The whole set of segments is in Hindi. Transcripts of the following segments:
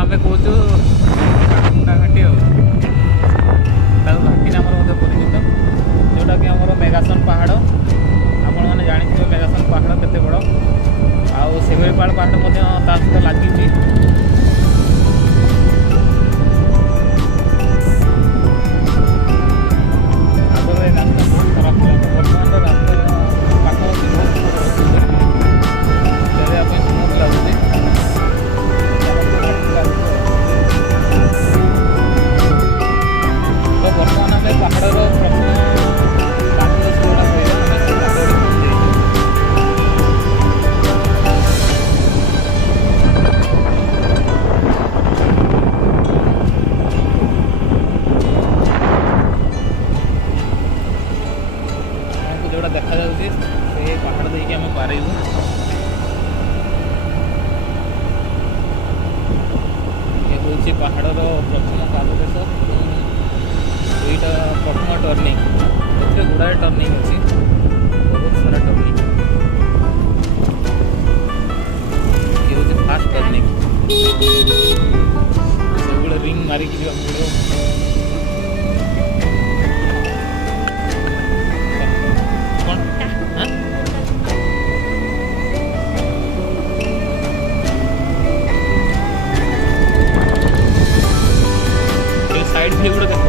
आम कौचु काठमुंडा घाटी घाटी नाम परिचित जोटा कि आम मेघासन पहाड़ आपण मैंने जानी मेघासन पहाड़ केते बड़ आउ शिमिलीपाल पहाड़ ता सहित लगी देखा जाऊँगी से पहाड़ देके आम पारबू ये हूँ पहाड़ प्रथम पाददेश दुईटा प्रथम टर्निंग एथे गुड़ाए टर्निंग अच्छी बहुत सारा टर्निंग ये हूँ फास्ट टर्निंग सब रिंग मारिक साइड व्यू गुड़ा देखो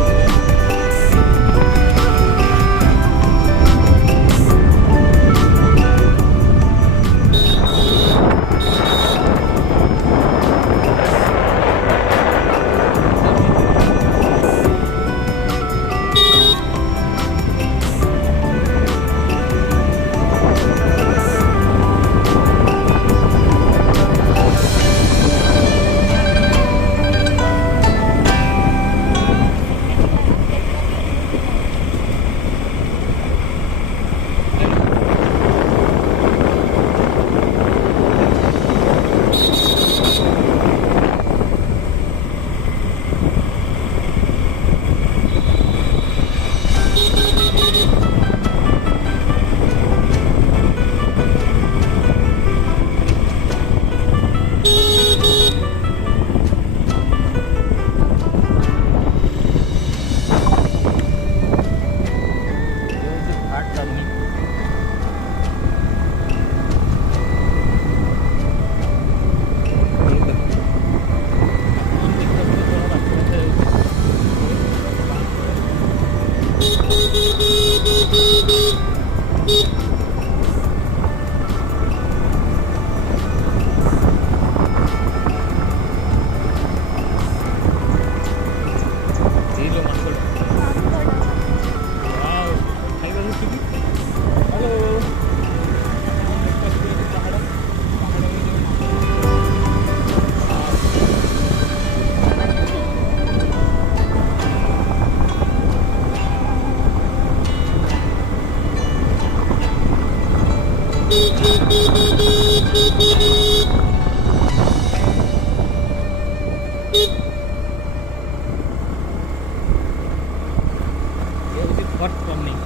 फर्स्ट टर्निंग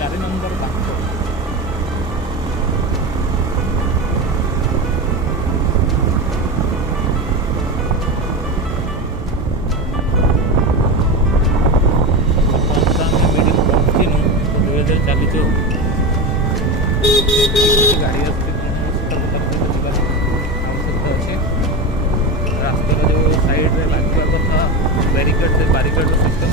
4 नंबर बांक गाड़ी आवश्यकता अच्छे रास्तार जो साइड रे लगवा कथा बैरिकेड से बैरिकेड सिस्टम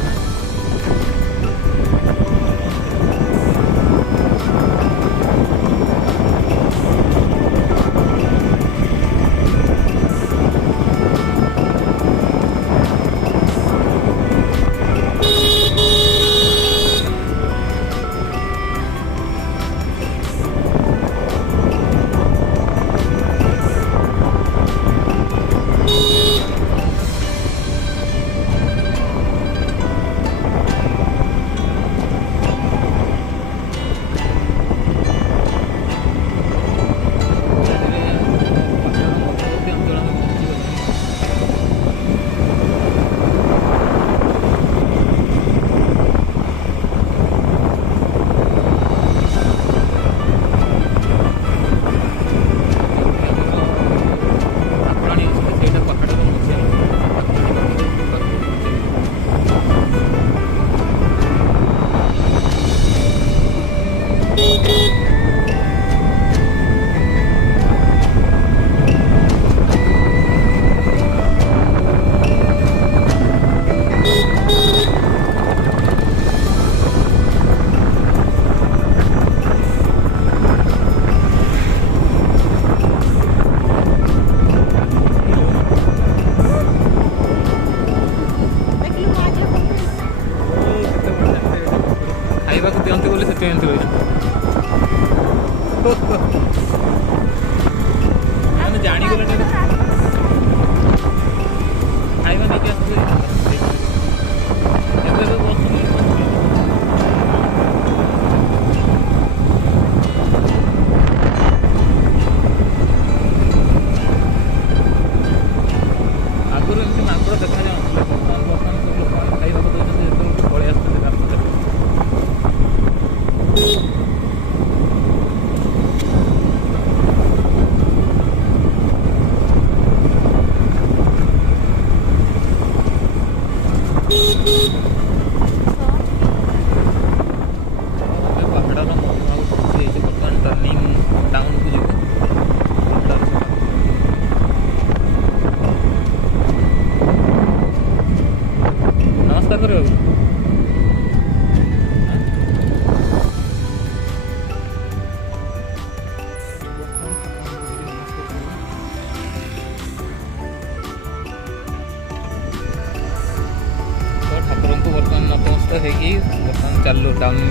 ବ୍ୟସ୍ତ ହେଇକି ବର୍ତ୍ତମାନ ଚାଲୁ ଟାଉନ୍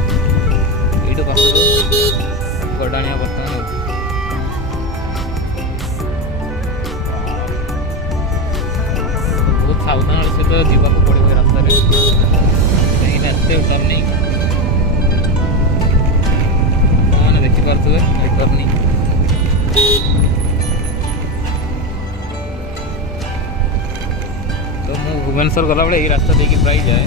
ଏଇଠୁ ପାଖରୁ ଗଡ଼ାଣିଆ ବର୍ତ୍ତମାନ ବହୁତ ସାବଧାନର ସହିତ ଯିବାକୁ ପଡ଼ିବ ଏ ରାସ୍ତାରେ, କାହିଁକିନା ଏତେ ଟର୍ଣ୍ଣିଂ ଆପଣମାନେ ଦେଖିପାରୁଥିବେ ଏ ଟର୍ଣ୍ଣିଂ। तो ମୁଁ ଭୁବନେଶ୍ୱର ଗଲାବେଳେ ଏଇ ରାସ୍ତା ଦେଇକି ପ୍ରାୟ ଯାଏ।